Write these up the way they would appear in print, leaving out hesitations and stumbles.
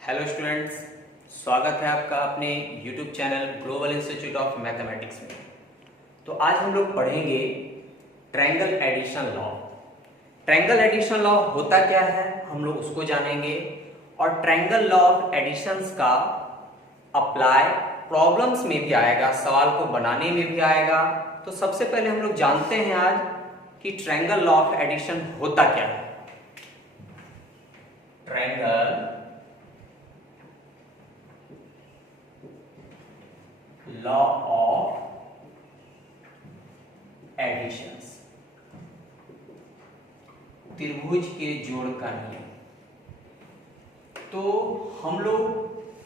Hello students, स्वागत है आपका अपने YouTube channel global institute of mathematics में। तो आज हम लोग पढ़ेंगे triangle addition law. Triangle addition law होता क्या है हम लोग उसको जानेंगे, और ट्रायंगल लॉ ऑफ एडिशंस का अप्लाई प्रॉब्लम्स में भी आएगा, सवाल को बनाने में भी आएगा। तो सबसे पहले हम लोग जानते हैं आज कि ट्रायंगल लॉ ऑफ एडिशन होता क्या है। ट्रायंगल लॉ ऑफ एडिशंस, त्रिभुज के जोड़ का नियम। तो हम लोग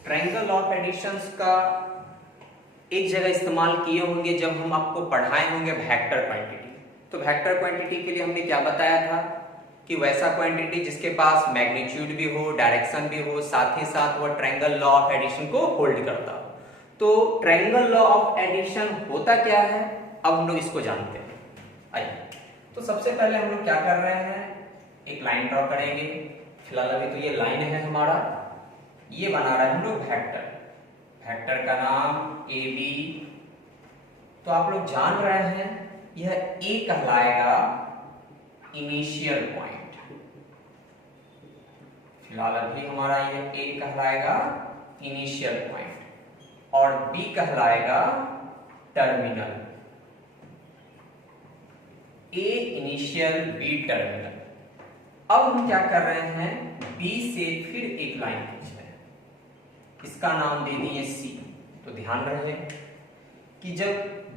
ट्रायंगल लॉ ऑफ एडिशंस का एक जगह इस्तेमाल किए होंगे जब हम आपको पढ़ाए होंगे वेक्टर क्वांटिटी। तो वेक्टर क्वांटिटी के लिए हमने क्या बताया था कि वैसा क्वांटिटी जिसके पास मैग्नीट्यूड भी हो, डायरेक्शन भी हो, साथ ही साथ वह ट्रायंगल लॉ ऑफ एडिशन को होल्ड करता हो। तो ट्रायंगल लॉ ऑफ एडिशन होता क्या है, अब हम लोग इसको जानते हैं। आइए, तो सबसे पहले हम लोग क्या कर रहे हैं, एक लाइन ड्रॉ करेंगे। फिलहाल अभी तो ये लाइन है हमारा, ये बना रहे हैं हम लोग वेक्टर। वेक्टर का नाम ए बी। तो आप लोग जान रहे हैं यह ए कहलाएगा इनिशियल पॉइंट। फिलहाल अभी हमारा यह ए कहलाएगा इनिशियल पॉइंट और बी कहलाएगा टर्मिनल। ए इनिशियल, बी टर्मिनल। अब हम क्या कर रहे हैं, बी से फिर एक लाइन खींच रहे हैं, इसका नाम दे दिए सी। तो ध्यान रहे कि जब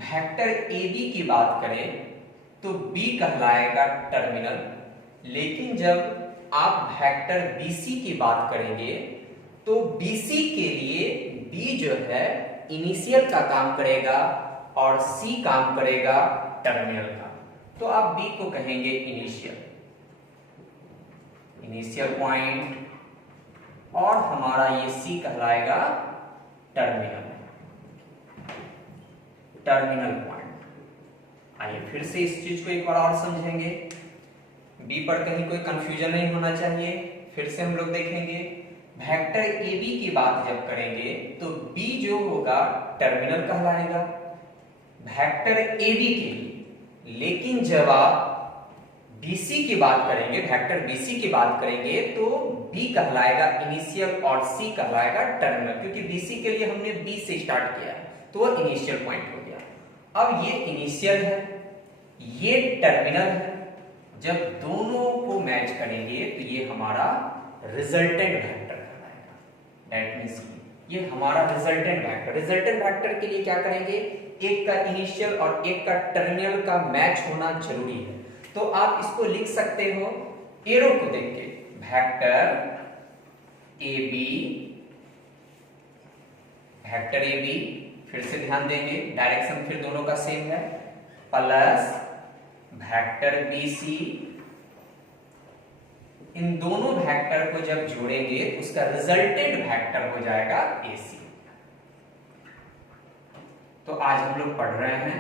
वेक्टर ए बी की बात करें तो बी कहलाएगा टर्मिनल, लेकिन जब आप वेक्टर बी सी की बात करेंगे तो बी सी के लिए बी जो है इनिशियल का काम करेगा और सी काम करेगा टर्मिनल का। तो आप बी को कहेंगे इनिशियल, इनिशियल पॉइंट, और हमारा ये सी कहलाएगा टर्मिनल, टर्मिनल पॉइंट। आइए फिर से इस चीज को एक बार और समझेंगे, बी पर कहीं कोई कंफ्यूजन नहीं होना चाहिए। फिर से हम लोग देखेंगे वेक्टर ए बी की बात जब करेंगे तो बी जो होगा टर्मिनल कहलाएगा वेक्टर ए बी के लिए, लेकिन जब आप BC की बात करेंगे, वेक्टर BC की बात करेंगे तो B कहलाएगा इनिशियल और C कहलाएगा टर्मिनल, क्योंकि BC के लिए हमने B से स्टार्ट किया है तो वह इनिशियल पॉइंट हो गया। अब ये इनिशियल है, ये टर्मिनल है। जब दोनों को मैच करेंगे तो ये हमारा रिजल्टेंट वेक्टर कहलाएगा। दैट मींस ये हमारा रिजल्टेंट वेक्टर। रिजल्टेंट वेक्टर के लिए क्या करेंगे, एक का इनिशियल और एक का टर्मिनल का मैच होना जरूरी है। तो आप इसको लिख सकते हो एरो को देख के, vector A B, vector A B, फिर से ध्यान देंगे डायरेक्शन फिर दोनों का सेम है, प्लस वेक्टर बी सी। इन दोनों वेक्टर को जब जोड़ेंगे उसका रिजल्टेंट वेक्टर हो जाएगा ए सी। तो आज हम लोग पढ़ रहे हैं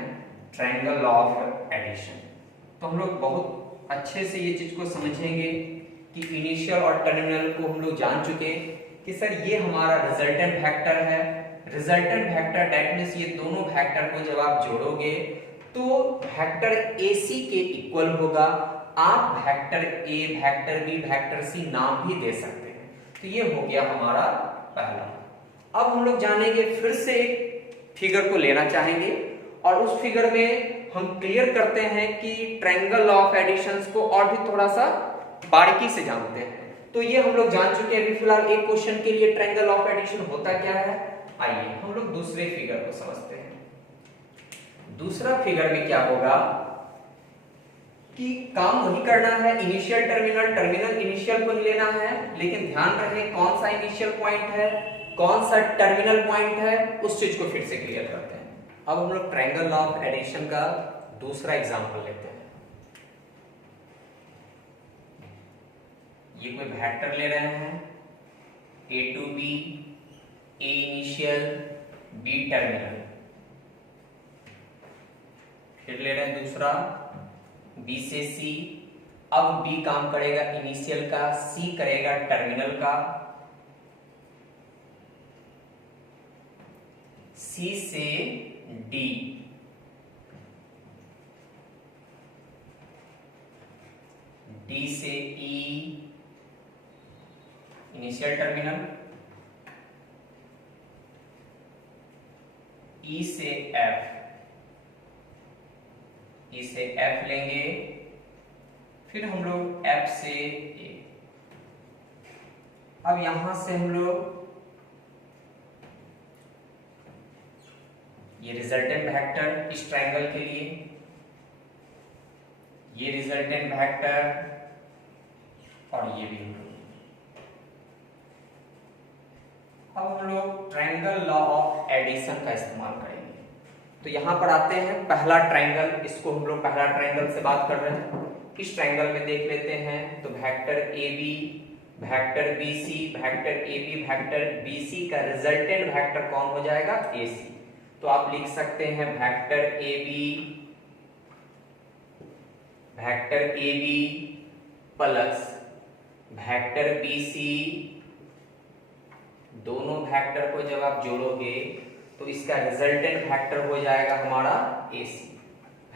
ट्रायंगल लॉ ऑफ एडिशन। तो हम लोग बहुत अच्छे से ये चीज को समझेंगे कि इनिशियल और टर्मिनल को हम लोग जान चुके कि सर ये हमारा रिजल्टेंट वेक्टर है। रिजल्टेंट वेक्टर दैट मींस ये दोनों वेक्टर को जब आप जोड़ोगे तो वेक्टर AC के इक्वल होगा। आप vector A, vector B, vector C नाम भी दे सकते हैं। तो ये हो गया हमारा पहला। अब हम लोग जानेंगे, फिर से एक फिगर को लेना चाहेंगे और उस फिगर में हम क्लियर करते हैं कि ट्रायंगल लॉ ऑफ एडिशंस को और भी थोड़ा सा बारीकी से जानते हैं। तो ये हम लोग जान चुके हैं अभी फिलहाल एक क्वेश्चन के लिए ट्रायंगल लॉ ऑफ एडिशन होता क्या है। आइए हम लोग दूसरे फिगर को समझते हैं। दूसरा फिगर में क्या होगा कि काम वही करना है, इनिशियल टर्मिनल, टर्मिनल इनिशियल को ही लेना है, लेकिन ध्यान रहे कौन सा इनिशियल पॉइंट है, कौन सा टर्मिनल पॉइंट है, उस चीज को फिर से क्लियर करते हैं। अब हम लोग ट्रायंगल लॉ ऑफ एडिशन का दूसरा एग्जांपल लेते हैं। ये कोई वेक्टर ले रहे हैं A to B, A initial, B terminal. फिर ले रहे हैं दूसरा बी से सी। अब बी काम करेगा इनिशियल का, सी करेगा टर्मिनल का। सी से डी, डी से ई इनिशियल टर्मिनल, ई से एफ, ई से एफ लेंगे, फिर हम लोग एफ से ए। अब यहां से हम लोग ये रिजल्टेंट वेक्टर इस ट्रायंगल के लिए, ये रिजल्टेंट वेक्टर और ये भी हम लोग। अब हम लोग ट्रायंगल लॉ ऑफ एडिशन का इस्तेमाल करेंगे। तो यहां पर आते हैं पहला ट्रायंगल, इसको हम लोग पहला ट्रायंगल से बात कर रहे हैं। इस ट्रायंगल में देख लेते हैं तो vector A B, vector B C, vector A B, vector B C का रिजल्टेंट वेक्टर कौन हो जाएगा? ए सी। तो आप लिख सकते हैं vector A B, vector A B plus vector B C, दोनों वेक्टर को जब आप जोड़ोगे तो इसका रिजल्टेंट वेक्टर हो जाएगा हमारा ए सी,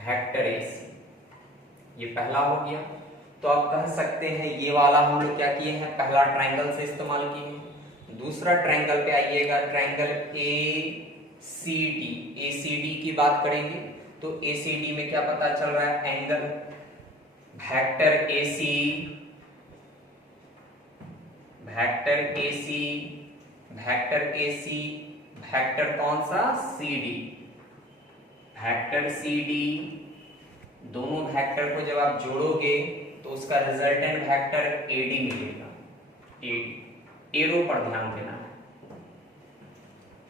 वेक्टर ए सी। ये पहला हो गया। तो आप कह सकते हैं ये वाला हम लोग क्या किए हैं, पहला ट्रायंगल से इस्तेमाल किए हैं। दूसरा ट्रायंगल पे आइएगा, triangle A C D, A C D की बात करेंगे तो ए सी डी में क्या पता चल रहा है, angle vector A C, vector A C, vector A C, vector कौन सा? C D, vector C D. दोनों वेक्टर को जब आप जोड़ोगे तो उसका रिजल्टेंट वेक्टर एडी मिलेगा, एडी। एरो पर ध्यान देना है।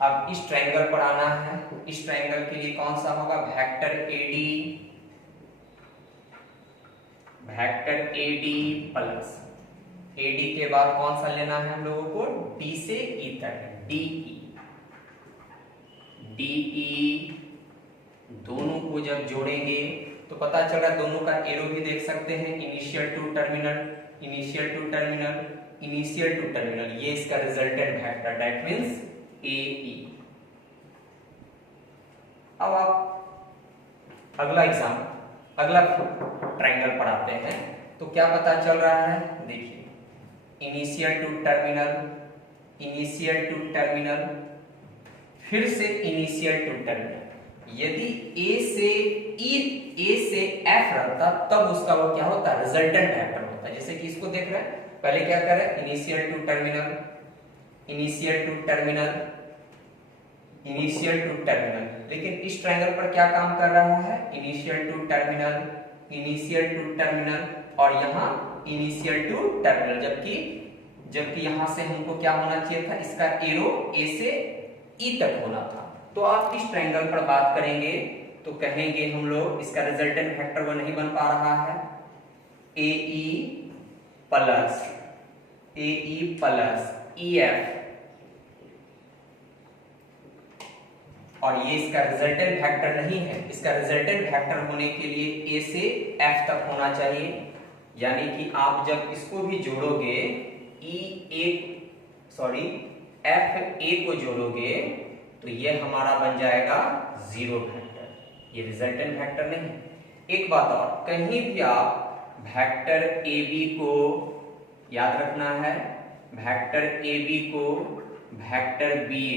अब इस ट्रायंगल पर आना है, इस ट्रायंगल के लिए कौन सा होगा? Vector AD, vector AD plus AD के बाद कौन सा लेना है हम लोगों को? डी से ई तक, डीई, डीई। दोनों को जब जोड़ेंगे तो पता चल रहा है, दोनों का एरो भी देख सकते हैं, initial to terminal, initial to terminal, initial to terminal. ये इसका resultant vector, that means AE. अब आप अगला अगला ट्रायंगल पर आते हैं तो क्या पता चल रहा है? देखिए, initial to terminal, initial to terminal, फिर से इनिशियल टू टर्मिनल। यदि ए से ई, ए से एफ रहता तब उसका वो क्या होता? रिजल्टेंट वेक्टर होता। जैसे कि इसको देख रहे हैं, पहले क्या करें, initial to terminal, initial to terminal, initial to terminal. लेकिन इस ट्रायंगल पर क्या काम कर रहा है? Initial to terminal, initial to terminal और यहाँ इनिशियल टू टर्मिनल। जबकि यहां से हमको क्या होना चाहिए था? इसका एरो ए से ई तक होना था। तो आप इस ट्रायंगल पर बात करेंगे तो कहेंगे हम लोग इसका रिजल्टेंट वेक्टर वो नहीं बन पा रहा है, ए ई प्लस ई एफ, और ये इसका रिजल्टेंट वेक्टर नहीं है। इसका रिजल्टेंट वेक्टर होने के लिए ए से एफ तक होना चाहिए। यानी कि आप जब इसको भी जोड़ोगे, एफ ए को जोड़ोगे तो ये हमारा बन जाएगा जीरो वेक्टर। ये रिजल्टेंट वेक्टर नहीं है। एक बात और, कहीं भी आप वेक्टर ए बी को याद रखना है, वेक्टर ए बी को वेक्टर बी ए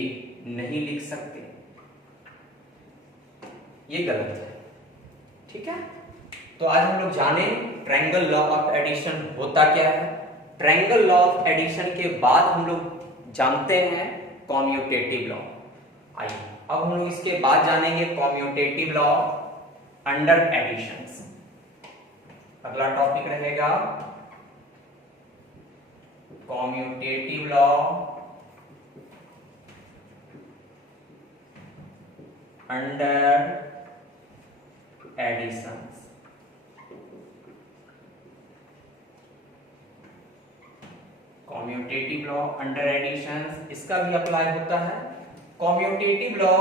नहीं लिख सकते, ये गलत है। ठीक है, तो आज हम लोग जाने ट्रायंगल लॉ ऑफ एडिशन होता क्या है। ट्रायंगल लॉ ऑफ एडिशन के बाद हम लोग जानते हैं कॉम्यूटेटिव लॉ। आइए अब हम लोग इसके बाद जानेंगे कॉम्यूटेटिव लॉ अंडर एडिशंस। अगला टॉपिक रहेगा commutative law under additions. Commutative law under additions, इसका भी अप्लाई होता है। कॉम्यूटेटिव लॉ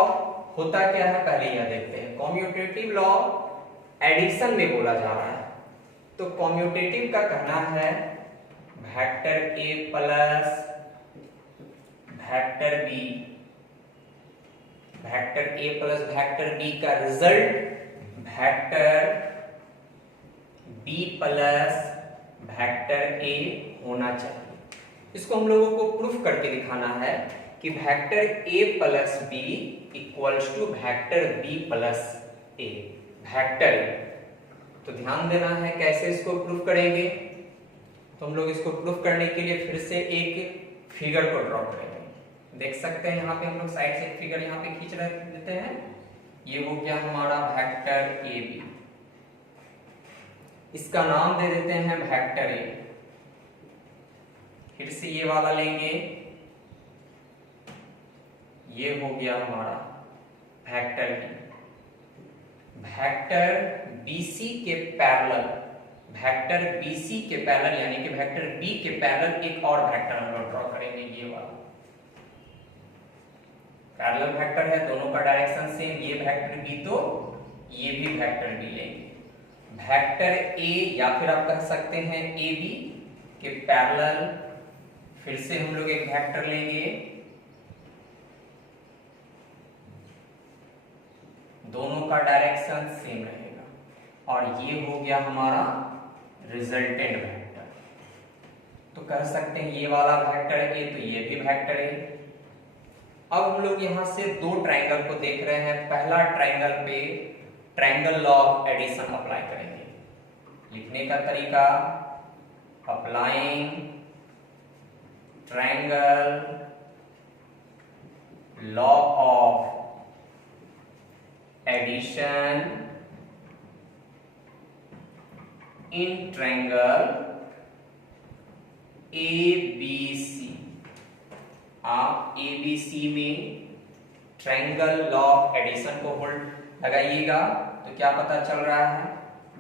होता क्या है पहले यह देखते हैं। कॉम्यूटेटिव लॉ एडिशन में बोला जा रहा है, तो कॉम्यूटेटिव का कहना है vector A plus vector B vector A plus vector B का result vector B plus vector A होना चाहिए। इसको हम लोगों को प्रूफ करके दिखाना है कि vector A plus B equals to vector B plus A vector. तो ध्यान देना है कैसे इसको प्रूफ करेंगे। तो हम लोग इसको प्रूफ करने के लिए फिर से एक फिगर को ड्रॉ करेंगे। देख सकते हैं यहाँ पे हम लोग साइड से एक फिगर यहाँ पे खींच रहे देते हैं। ये हो गया हमारा वेक्टर ए बी, इसका नाम दे देते हैं वेक्टर ए। फिर से ये वाला लेंगे, ये हो गया हमारा वेक्टर बी। वेक्टर BC के पैरेलल, वेक्टर BC के पैरेलल यानी कि वेक्टर B के पैरेलल एक और वेक्टर हम लोग ड्रॉ करेंगे। ये वाला पैरेलल वेक्टर है, दोनों का डायरेक्शन सेम। ये वेक्टर B तो ये भी वेक्टर B लेंगे। वेक्टर A या फिर आप कह सकते हैं AB के पैरेलल फिर से हम लोग एक वेक्टर लेंगे, दोनों का डायरेक्शन सेम रहेगा और ये हो गया हमारा रिजल्टेंट वेक्टर। तो कह सकते हैं ये वाला वेक्टर ए तो ये भी वेक्टर ए। अब हम लोग यहां से दो ट्रायंगल को देख रहे हैं। पहला ट्रायंगल पे triangle law of addition apply करेंगे। लिखने का तरीका, applying triangle law of addition in triangle ABC। आप ABC में ट्रायंगल लॉ ऑफ एडिशन को होल्ड लगाइएगा तो क्या पता चल रहा है,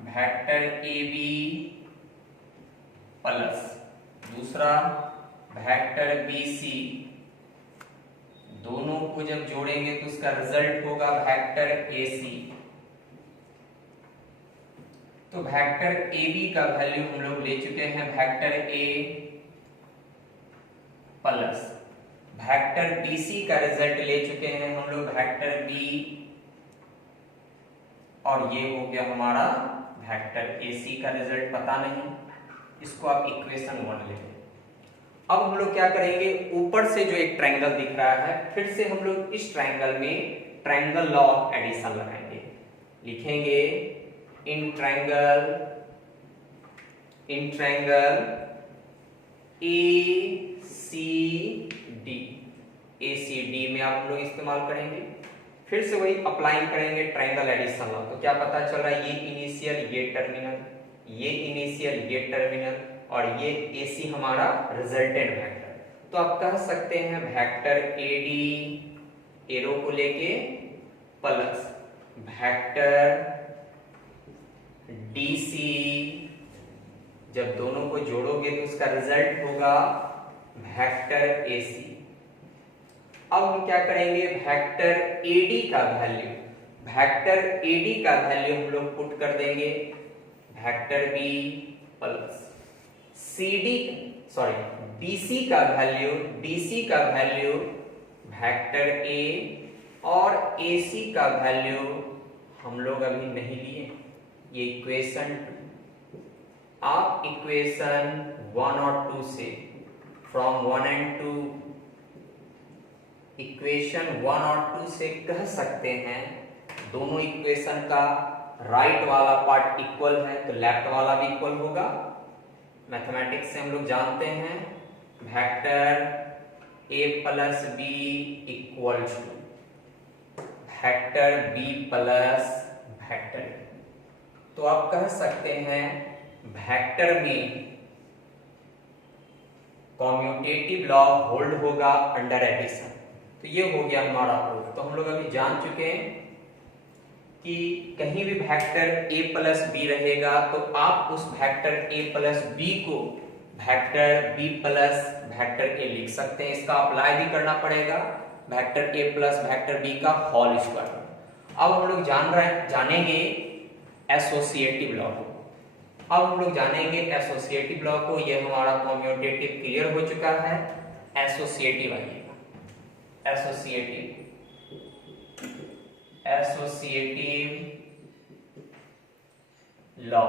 वेक्टर AB प्लस दूसरा वेक्टर BC, दोनों को जब जोड़ेंगे तो उसका रिजल्ट होगा वेक्टर AC। तो वेक्टर AB का वैल्यू हम लोग ले चुके हैं vector A plus vector BC का रिजल्ट ले चुके हैं हम लोग वेक्टर B और ये हो गया हमारा वेक्टर AC का रिजल्ट पता नहीं, इसको आप इक्वेशन 1 ले लें। अब हम लोग क्या करेंगे, ऊपर से जो एक ट्रायंगल दिख रहा है फिर से हम लोग इस ट्रायंगल में ट्रायंगल लॉ ऑफ एडिशन लगाएंगे। लिखेंगे इन ट्रायंगल ACD में आप लोग इस्तेमाल करेंगे। फिर से वही अप्लाई करेंगे ट्रायंगल एडिशन लॉ। तो क्या पता चल रहा है, ये इनिशियल ये टर्मिनल, ये इनिशियल ये टर्मिनल और ये AC हमारा रिजल्टेंट वेक्टर। तो आप कह सकते हैं वेक्टर AD एरो को लेके प्लस वेक्टर DC, जब दोनों को जोड़ोगे तो उसका रिजल्ट होगा वेक्टर AC। अब हम क्या करेंगे, वेक्टर AD का वैल्यू हम लोग पुट कर देंगे वेक्टर B प्लस DC का वैल्यू वेक्टर A और AC का वैल्यू हम लोग अभी नहीं लिए। ये इक्वेशन आप इक्वेशन 1 और 2 से फ्रॉम 1 एंड 2 इक्वेशन 1 और 2 से कह सकते हैं दोनों इक्वेशन का राइट वाला पार्ट इक्वल है तो लेफ्ट वाला भी इक्वल होगा। मैथमेटिक्स से हम लोग जानते हैं vector A plus B equal to vector B plus vector. तो आप कह सकते हैं वेक्टर में कॉम्यूटेटिव लॉ होल्ड होगा अंडर एडिशन। तो ये हो गया हमारा प्रूफ। तो हम लोग अभी जान चुके हैं कि कहीं भी वेक्टर A प्लस B रहेगा तो आप उस वेक्टर A प्लस B को vector B plus vector A लिख सकते हैं। इसका अप्लाई भी करना पड़ेगा vector A plus vector B का होल स्क्वायर। अब हम लोग जानेंगे एसोसिएटिव लॉ को। अब हम लोग जानेंगे एसोसिएटिव लॉ को। ये हमारा कॉम्यूटेटिव क्लियर हो चुका है। एसोसिएटिव आइएगा, associative associative law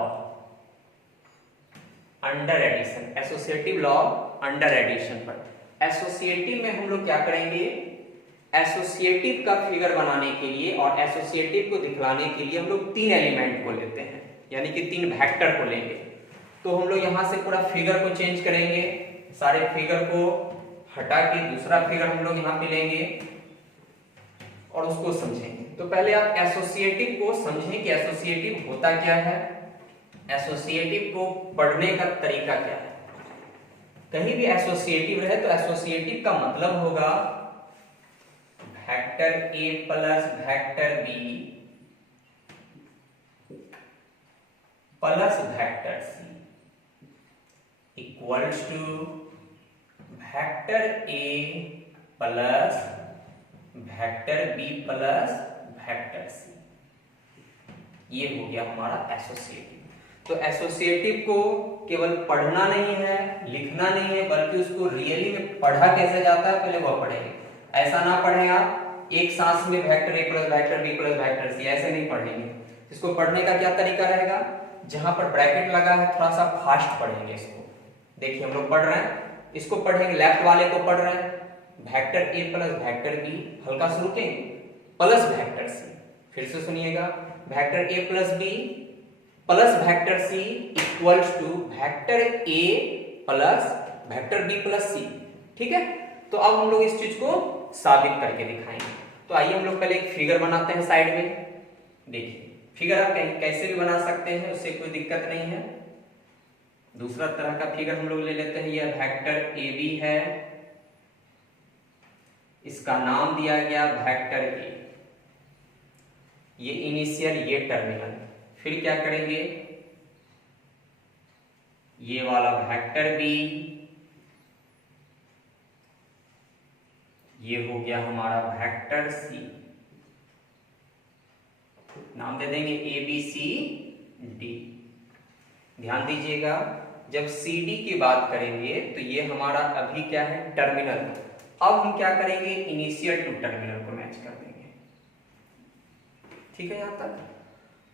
under addition, associative law under addition पर। एसोसिएटिव में हम लोग क्या करेंगे, एसोसिएटिव का फिगर बनाने के लिए और एसोसिएटिव को दिखलाने के लिए हम लोग 3 एलिमेंट को लेते हैं, यानी कि 3 वेक्टर को लेंगे। तो हम लोग यहां से पूरा फिगर को चेंज करेंगे, सारे फिगर को हटा के दूसरा फिगर हम लोग यहां पे लेंगे और उसको समझेंगे। तो पहले आप एसोसिएटिव को समझें कि एसोसिएटिव होता क्या है, एसोसिएटिव को पढ़ने का तरीका क्या है। कहीं भी एसोसिएटिव रहे तो एसोसिएटिव का मतलब होगा vector A plus vector B plus vector C equals to vector A plus vector B plus vector C. ये हो गया हमारा एसोसिएटिव। तो एसोसिएटिव को केवल पढ़ना नहीं है, लिखना नहीं है, बल्कि उसको रियली में पढ़ा कैसे जाता है पहले वो पढ़ेंगे। ऐसा ना पढ़ें आप एक सांस में vector A plus vector B plus vector C, ऐसे नहीं पढ़ेंगे। इसको पढ़ने का क्या तरीका रहेगा, जहां पर ब्रैकेट लगा है थोड़ा सा फास्ट पढ़ेंगे इसको। देखिए हम लोग पढ़ रहे हैं, इसको पढ़ेंगे, लेफ्ट वाले को पढ़ रहे हैं vector A plus vector B, हल्का से रुकेंगे, प्लस वेक्टर सी। फिर से सुनिएगा, vector A plus B plus vector C equals to vector A plus vector B plus C. ठीक है, तो अब हम लोग इस चीज को साबित करके दिखाएंगे। तो आइए हम लोग पहले एक फिगर बनाते हैं साइड में। देखिए फिगर आप कैसे भी बना सकते हैं, उससे कोई दिक्कत नहीं है। दूसरा तरह का फिगर हम लोग ले लेते हैं। यह वेक्टर ए बी है, इसका नाम दिया गया वेक्टर ए, ये इनिशियल, ये टर्मिनल। फिर क्या करेंगे, ये वाला वेक्टर बी, ये हो गया हमारा वेक्टर सी, नाम दे देंगे ए बी सी डी। ध्यान दीजिएगा, जब सी डी की बात करेंगे तो ये हमारा अभी क्या है, टर्मिनल। अब हम क्या करेंगे, इनिशियल टू टर्मिनल को मैच कर देंगे। ठीक है यहां तक।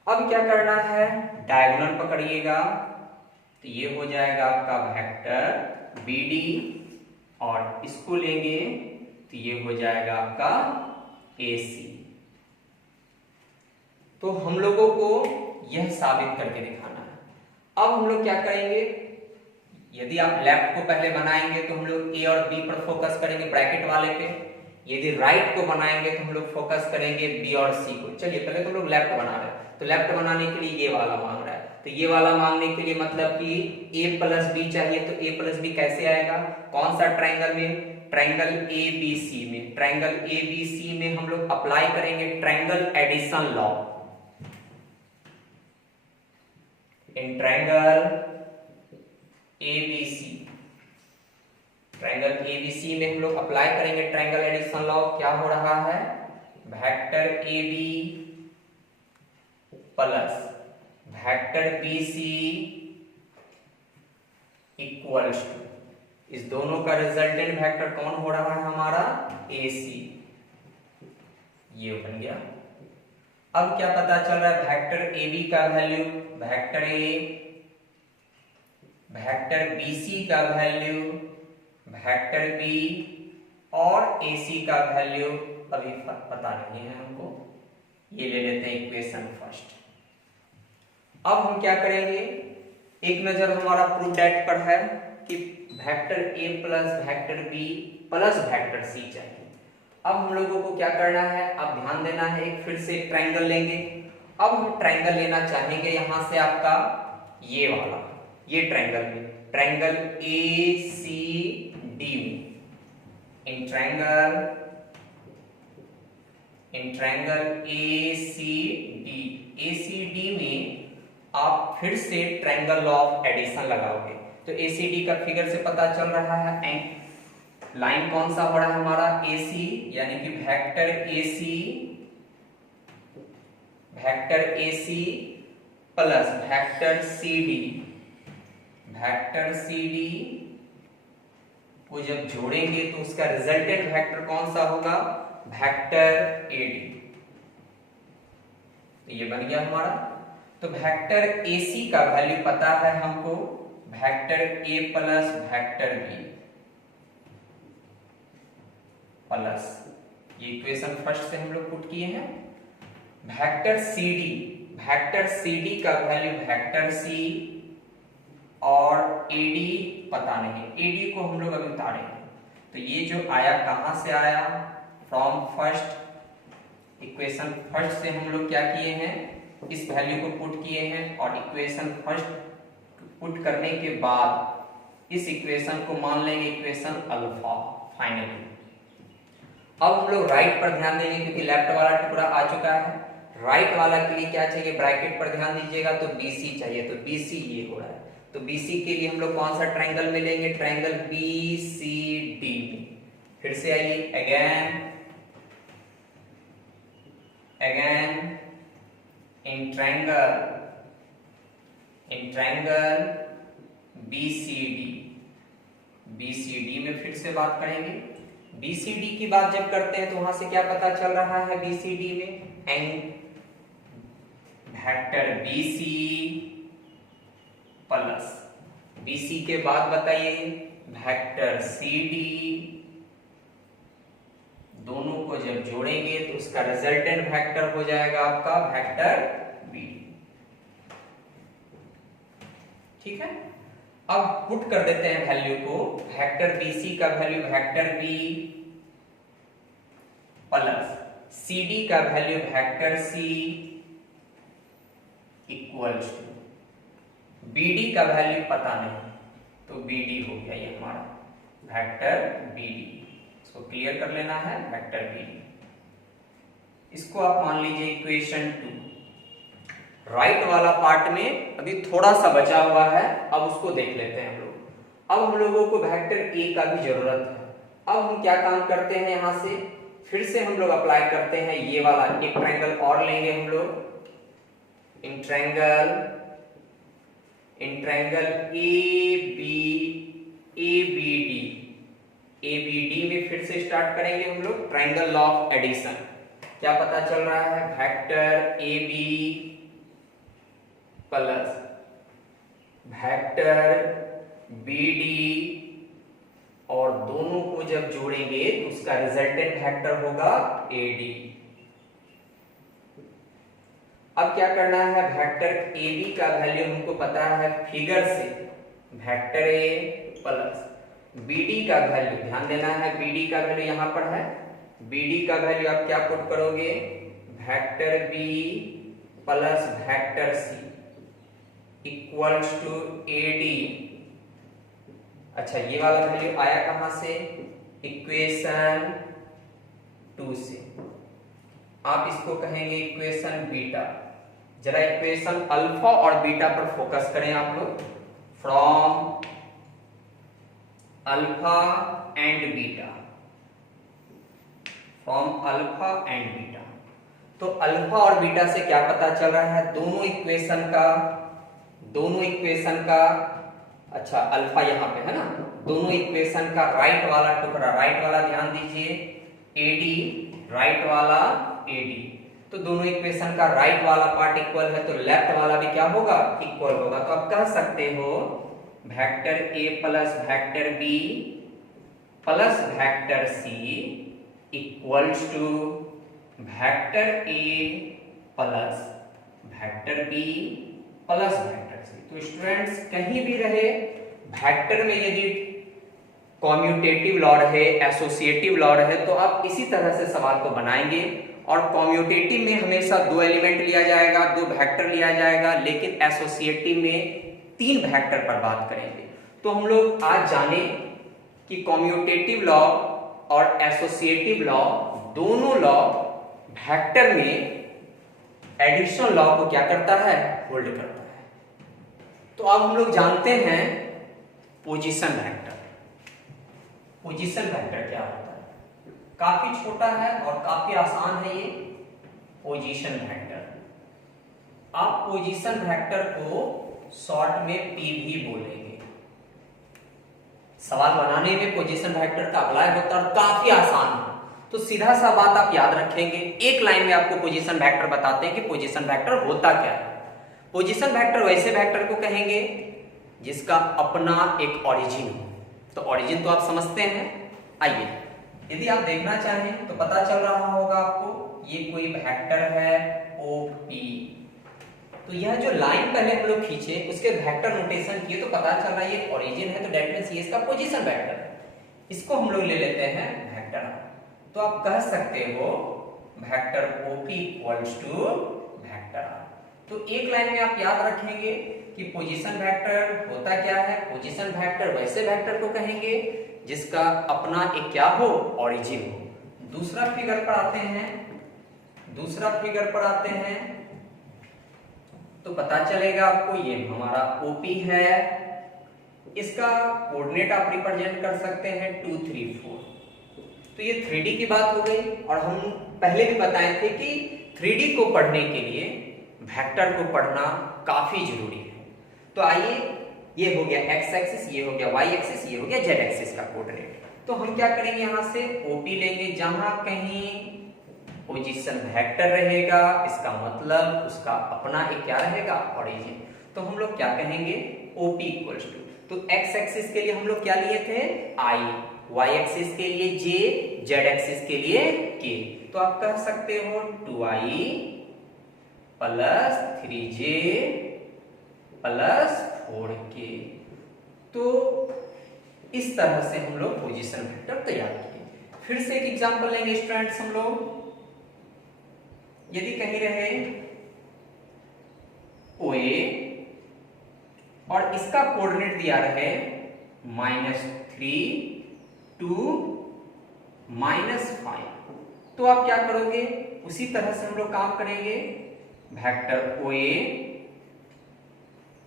अब क्या करना है, डायगोनल पकड़िएगा, तो ये हो जाएगा आपका वेक्टर बी डी, और इसको लेंगे तो ये हो जाएगा आपका ए सी। तो हम लोगों को यह साबित करके दिखाना है। अब हम लोग क्या करेंगे, यदि आप लेफ्ट को पहले बनाएंगे तो हम लोग ए और बी पर फोकस करेंगे, ब्रैकेट वाले पे। यदि राइट को बनाएंगे तो हम लोग फोकस करेंगे बी और सी को। चलिए पहले तो हम लोग लेफ्ट बना रहे हैं, तो लेफ्ट बनाने के लिए ये वाला मांग रहा है, तो ये वाला मांगने के लिए मतलब कि ए प्लस बी चाहिए, तो ए प्लस बी कैसे आएगा, कौन सा ट्राइंगल में, ट्राइंगल ए बी सी में। ट्राइंगल ए बी सी में हम लोग अप्लाई करेंगे triangle addition law. In triangle A B C, triangle A B C में हम लोग अप्लाई करेंगे ट्राइंगल एडिशन लॉ। क्या हो रहा है, vector A B plus vector B C equals to, इस दोनों का रिजल्टेंट वेक्टर कौन हो रहा है हमारा, ए सी। ये बन गया। अब क्या पता चल रहा है, वेक्टर ए बी का value, vector A, vector B C का वैल्यू, वेक्टर बी और ए सी का वैल्यू अभी पता नहीं है हमको। ये ले लेते हैं इक्वेशन फर्स्ट। अब हम क्या करेंगे, एक नजर हमारा प्रूफ डेट पर है कि vector A plus vector B plus vector C चाहिए। अब हम लोगों को क्या करना है, अब ध्यान देना है, एक फिर से ट्राइंगल लेंगे। अब हम ट्राइंगल लेना चाहेंगे यहां से आपका ये वाला, ये ट्राइंगल में, ट्राइंगल ए सी डी में। इन ट्राइंगल ए सी डी में आप फिर से ट्राइंगल लॉ ऑफ एडिशन लगाओगे, तो ए सी डी का फिगर से पता चल रहा है, लाइन कौन सा हो रहा है हमारा, ए सी, यानी कि vector A C plus vector C D. Vector C D को जब जोड़ेंगे तो उसका रिजल्टेंट वेक्टर कौन सा होगा, वेक्टर ए डी। तो ये बन गया हमारा। तो वेक्टर AC का वैल्यू पता है हमको, vector A plus vector B plus, ये इक्वेशन फर्स्ट से हम लोग पुट किए हैं। वेक्टर CD का वैल्यू वेक्टर C और AD पता नहीं, AD को हम लोग अभी उतारेंगे। तो ये जो आया कहां से आया, फ्रॉम फर्स्ट, इक्वेशन फर्स्ट से हम लोग क्या किए हैं, इस वैल्यू को पुट किए हैं और इक्वेशन फर्स्ट पुट करने के बाद इस इक्वेशन को मान लेंगे इक्वेशन अल्फा फाइनली। अब हम लोग राइट पर ध्यान देंगे क्योंकि लेफ्ट वाला टुकड़ा आ चुका है। राइट वाला के लिए क्या चाहिए, ब्रैकेट पर ध्यान दीजिएगा, तो BC चाहिए। तो BC ये हो रहा है, तो BC के लिए हम लोग कौन सा ट्रायंगल में लेंगे, ट्रायंगल BCD। फिर से आइए, अगेन इन ट्रायंगल BCD में फिर से बात करेंगे। BCD की बात जब करते हैं तो वहां से क्या पता चल रहा है, BCD में वेक्टर BC प्लस BC के बाद बताइए वेक्टर CD, दोनों को जब जोड़ेंगे तो उसका रिजल्टेंट वेक्टर हो जाएगा आपका वेक्टर BD। ठीक है, अब पुट कर देते हैं वैल्यू को, वेक्टर BC का value vector B plus CD का value vector C equals to BD का वैल्यू पता नहीं, तो BD हो गया ये हमारा वेक्टर BD। इसको क्लियर कर लेना है, वेक्टर BD। इसको आप मान लीजिए इक्वेशन 2। राइट वाला पार्ट में अभी थोड़ा सा बचा हुआ है, अब उसको देख लेते हैं हम लोग। अब हम लोगों को वेक्टर A का भी जरूरत है। अब हम क्या काम करते हैं, यहां से फिर से हम लोग अप्लाई करते हैं ये वाला, एक ट्रायंगल और लेंगे हम लोग, इन ट्रायंगल ABD में फिर से स्टार्ट करेंगे हम लोग ट्रायंगल ऑफ एडिशन। क्या पता चल रहा है, vector AB plus vector BD, और दोनों को जब जोड़ेंगे तो उसका रिजल्टेंट वेक्टर होगा AD। अब क्या करना है, वेक्टर AB का वैल्यू हमको पता है फिगर से, वेक्टर A प्लस BD का वैल्यू ध्यान देना है, BD का वैल्यू यहां पर है, BD का वैल्यू आप क्या पुट करोगे, vector B plus vector C equals to AD। अच्छा, ये वाला वैल्यू आया कहां से, इक्वेशन 2 से। आप इसको कहेंगे इक्वेशन बीटा। जरा इक्वेशन अल्फा और बीटा पर फोकस करें आप लोग, from alpha and beta, from alpha and beta. तो अल्फा और बीटा से क्या पता चल रहा है, दोनों इक्वेशन का अच्छा अल्फा यहां पे है ना, दोनों इक्वेशन का राइट वाला टुकड़ा, राइट वाला ध्यान दीजिए AD, राइट वाला AD, तो दोनों इक्वेशन का राइट वाला पार्ट इक्वल है तो लेफ्ट वाला भी क्या होगा, इक्वल होगा। तो आप कह सकते हो vector A plus vector B plus vector C equals to vector A plus vector B plus vector C। तो स्टूडेंट्स कहीं भी रहे वेक्टर में यदि कॉम्यूटेटिव लॉर्ड है, एसोसिएटिव लॉर्ड है, तो आप इसी तरह से सवाल को बनाएंगे। और कॉम्यूटेटिव में हमेशा 2 एलिमेंट लिया जाएगा, 2 वेक्टर लिया जाएगा, लेकिन एसोसिएटिव में 3 वेक्टर पर बात करेंगे। तो हम लोग आज जाने कि कॉम्यूटेटिव लॉ और एसोसिएटिव लॉ, दोनों लॉ वेक्टर में एडिशन लॉ को क्या करता है, होल्ड करता है। तो अब हम लोग जानते हैं पोजीशन वेक्टर। पोजीशन वेक्टर क्या होता है, काफी छोटा है और काफी आसान है ये पोजीशन वेक्टर। आप पोजीशन वेक्टर को शॉर्ट में PV बोलेंगे। सवाल बनाने में पोजीशन वेक्टर का अप्लाई होता है और काफी आसान है। तो सीधा सा बात आप याद रखेंगे, एक लाइन में आपको पोजीशन वेक्टर बताते हैं कि पोजीशन वेक्टर होता क्या है। पोजीशन वेक्टर वैसे वेक्टर को कहेंगे जिसका अपना एक ओरिजिन हो। तो ओरिजिन तो आप समझते हैं। आइए, यदि आप देखना चाहें तो पता चल रहा होगा आपको, ये कोई वेक्टर है OP। तो यह जो लाइन पहले हम लोग खींचे उसके वेक्टर नोटेशन किए तो पता चल रहा है ये ओरिजिन है, तो दैट मींस ये इसका पोजीशन वेक्टर है। इसको हम लोग ले लेते हैं वेक्टर। तो आप कह सकते हो vector OP equals to vector. तो एक लाइन में आप याद रखेंगे कि पोजीशन वेक्टर होता क्या है। पोजीशन वेक्टर वैसे वेक्टर को कहेंगे जिसका अपना एक क्या हो, ओरिजिन हो। दूसरा फिगर पर आते हैं तो पता चलेगा आपको ये हमारा OP है, इसका कोऑर्डिनेट आप रिप्रेजेंट कर सकते हैं 2 3 4। तो ये 3D की बात हो गई, और हम पहले भी बताए थे कि 3D को पढ़ने के लिए वेक्टर को पढ़ना काफी जरूरी है। तो आइए, ये हो गया x एक्सिस, ये हो गया y एक्सिस, ये हो गया z एक्सिस का कोऑर्डिनेट। तो हम क्या करेंगे, यहां से OP लेंगे, जहां कहीं पोजीशन वेक्टर रहेगा इसका मतलब उसका अपना एक क्या रहेगा, ओरिजिन। तो हम लोग क्या कहेंगे, OP इक्वल्स टू, तो x एक्सिस के लिए हम लोग क्या लिए थे, I, y एक्सिस के लिए j, z एक्सिस के लिए k। तो आप कह सकते हो 2i plus 3j plus 4k। तो इस तरह से हम लोग पोजीशन वेक्टर तैयार किए। फिर से एक एग्जांपल लेंगे स्टूडेंट्स हम लोग। यदि कहीं रहे OA और इसका कोऑर्डिनेट दिया रहे -3 2 -5, तो आप क्या करोगे, उसी तरह से हम लोग काम करेंगे। Vector OA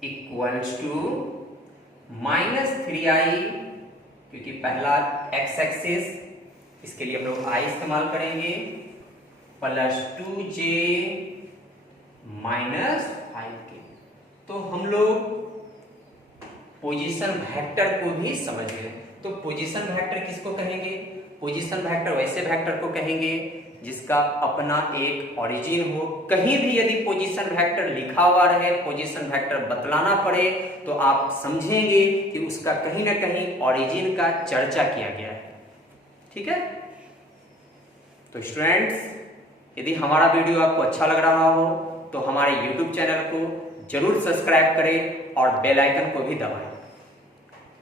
equals to -3i, क्योंकि पहला x एक्सिस, इसके लिए हम लोग i इस्तेमाल करेंगे, प्लस 2j -5k। तो हम लोग पोजीशन वेक्टर को भी समझ गए। तो पोजीशन वेक्टर किसको कहेंगे, पोजीशन वेक्टर वैसे वेक्टर को कहेंगे जिसका अपना एक ओरिजिन हो। कहीं भी यदि पोजीशन वेक्टर लिखा हुआ रहे, पोजीशन वेक्टर बतलाना पड़े, तो आप समझेंगे कि उसका कहीं ना कहीं ओरिजिन का चर्चा किया गया है। ठीक है। तो स्टूडेंट्स, यदि हमारा वीडियो आपको अच्छा लग रहा हो तो हमारे YouTube चैनल को जरूर सब्सक्राइब करें और बेल आइकन को भी दबाएं।